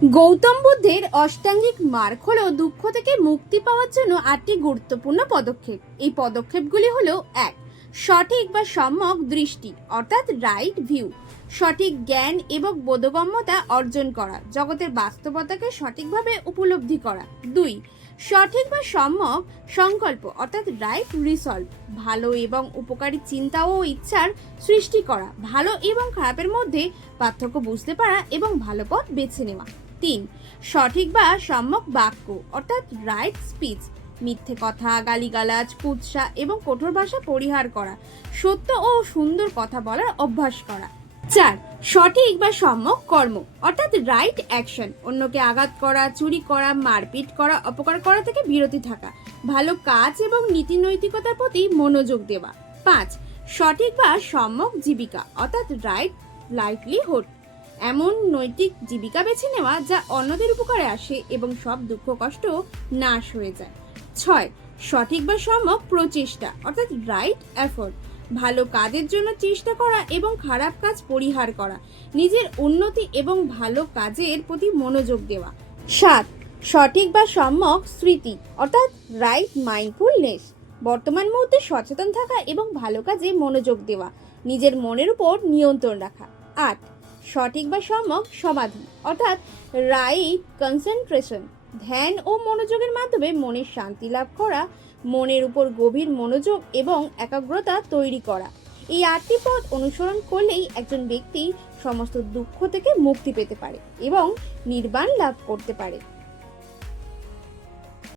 গৌতম বুদ্ধের অষ্টাঙ্গিক মার্গ হলো দুঃখ থেকে মুক্তি পাওয়ার জন্য আটটি গুরুত্বপূর্ণ পদক্ষেপ। এই পদক্ষেপগুলি হলো এক, সঠিক বা সম্যক দৃষ্টি, অর্থাৎ রাইট ভিউ সঠিক জ্ঞান এবং বোধগম্যতা অর্জন করা, জগতের বাস্তবতাকে সঠিকভাবে উপলব্ধি করা। দুই, সঠিক বা সম্যক সংকল্প, অর্থাৎ রাইট রিসলভ ভালো এবং উপকারী চিন্তা ও ইচ্ছার সৃষ্টি করা, ভালো এবং খারাপের মধ্যে পার্থক্য বুঝতে পারা এবং ভালো পথ বেছে নেওয়া। তিন। সঠিক বা সম্যক বাক্য, অর্থাৎ রাইট স্পিচ মিথ্যে কথা, গালিগালাজ, কুৎসা এবং কঠোর ভাষা পরিহার করা, সত্য ও সুন্দর কথা বলার অভ্যাস করা। চার, সঠিক বা সম্যক কর্ম, অর্থাৎ রাইট অ্যাকশন অন্যকে আঘাত করা, চুরি করা, মারপিট করা, অপকার করা থেকে বিরতি থাকা, ভালো কাজ এবং নীতি নৈতিকতার প্রতি মনোযোগ দেওয়া। পাঁচ, সঠিক বা সম্যক জীবিকা, অর্থাৎ রাইট লাইভলিহুড এমন নৈতিক জীবিকা বেছে নেওয়া যা অন্যদের উপকারে আসে এবং সব দুঃখ, কষ্ট নাশ হয়ে যায়। ছয়, সঠিক বা সম্যক প্রচেষ্টা, অর্থাৎ রাইট এফোর্ট ভালো কাজের জন্য চেষ্টা করা এবং খারাপ কাজ পরিহার করা, নিজের উন্নতি এবং ভালো কাজের প্রতি মনোযোগ দেওয়া। সাত, সঠিক বা সম্যক স্মৃতি, অর্থাৎ রাইট মাইন্ডফুলনেস বর্তমান মুহূর্তে সচেতন থাকা এবং ভালো কাজে মনোযোগ দেওয়া, নিজের মনের উপর নিয়ন্ত্রণ রাখা। আট সঠিক বা সম্যক সমাধি অর্থাৎ রাইট কনসেন্ট্রেশন ধ্যান ও মনোযোগের মাধ্যমে মনের শান্তি লাভ করা, মনের উপর গভীর মনোযোগ এবং একাগ্রতা তৈরি করা। এই আটটি পথ অনুসরণ করলেই একজন ব্যক্তি সমস্ত দুঃখ থেকে মুক্তি পেতে পারে এবং নির্বাণ লাভ করতে পারে।